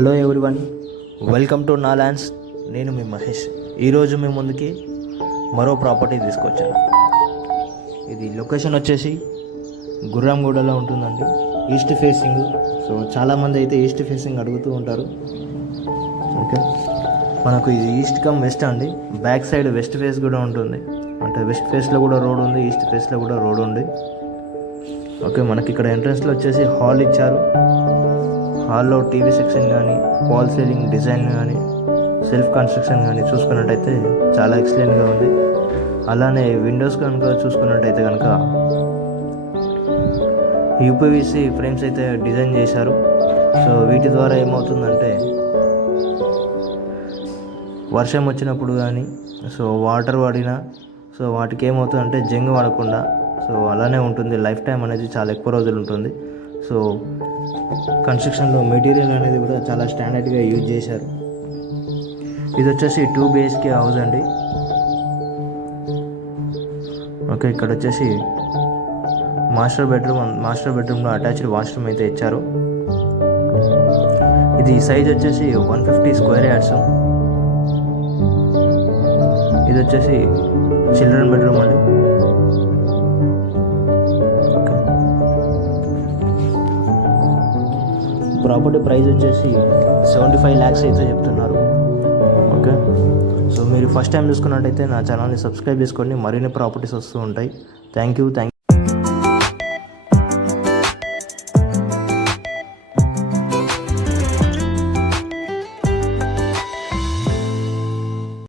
Hello everyone, welcome to నా lands. నేను మీ మహేష్. ఈరోజు మీ ముందుకి మరో ప్రాపర్టీ తీసుకొచ్చాను. ఇది లొకేషన్ వచ్చేసి గుర్రంగూడలో ఉంటుందండి, ఈస్ట్ ఫేసింగ్. సో చాలామంది అయితే ఈస్ట్ ఫేసింగ్ అడుగుతూ ఉంటారు. ఓకే, మనకు ఇది ఈస్ట్ కమ్ వెస్ట్ అండి. బ్యాక్ సైడ్ వెస్ట్ ఫేస్ కూడా ఉంటుంది, అంటే వెస్ట్ ఫేస్లో కూడా రోడ్ ఉంది, ఈస్ట్ ఫేస్లో కూడా రోడ్ ఉంది. ఓకే, మనకి ఇక్కడ ఎంట్రన్స్లో వచ్చేసి హాల్ ఇచ్చారు. హాల్లో టీవీ సెక్షన్ కానీ, వాల్ సీలింగ్ డిజైన్ కానీ, సెల్ఫ్ కన్స్ట్రక్షన్ కానీ చూసుకున్నట్టయితే చాలా ఎక్సలెంట్గా ఉంది. అలానే విండోస్ కనుక చూసుకున్నట్టయితే కనుక యూపీవీసీ ఫ్రేమ్స్ అయితే డిజైన్ చేశారు. సో వీటి ద్వారా ఏమవుతుందంటే వర్షం వచ్చినప్పుడు కానీ, సో వాటర్ పడినా, సో వాటికి ఏమవుతుందంటే జంగు పడకుండా, సో అలానే ఉంటుంది. లైఫ్ టైం అనేది చాలా ఎక్కువ రోజులు ఉంటుంది. సో కన్స్ట్రక్షన్లో మెటీరియల్ అనేది కూడా చాలా స్టాండర్డ్గా యూజ్ చేశారు. ఇది వచ్చేసి 2 BHK హౌస్ అండి. ఓకే, ఇక్కడ వచ్చేసి మాస్టర్ బెడ్రూమ్లో అటాచ్డ్ వాష్రూమ్ అయితే ఇచ్చారు. ఇది సైజ్ వచ్చేసి 150 స్క్వేర్ యార్డ్స్. ఇది వచ్చేసి చిల్డ్రన్ బెడ్రూమ్ అండి. ప్రాపర్టీ ప్రైస్ వచ్చేసి 75 lakhs అయితే చెప్తున్నారు. ఓకే, సో మీరు ఫస్ట్ టైం చూసుకున్నట్టయితే నా ఛానల్ని సబ్స్క్రైబ్ చేసుకోండి, మరిన్ని ప్రాపర్టీస్ వస్తూ ఉంటాయి. Thank you.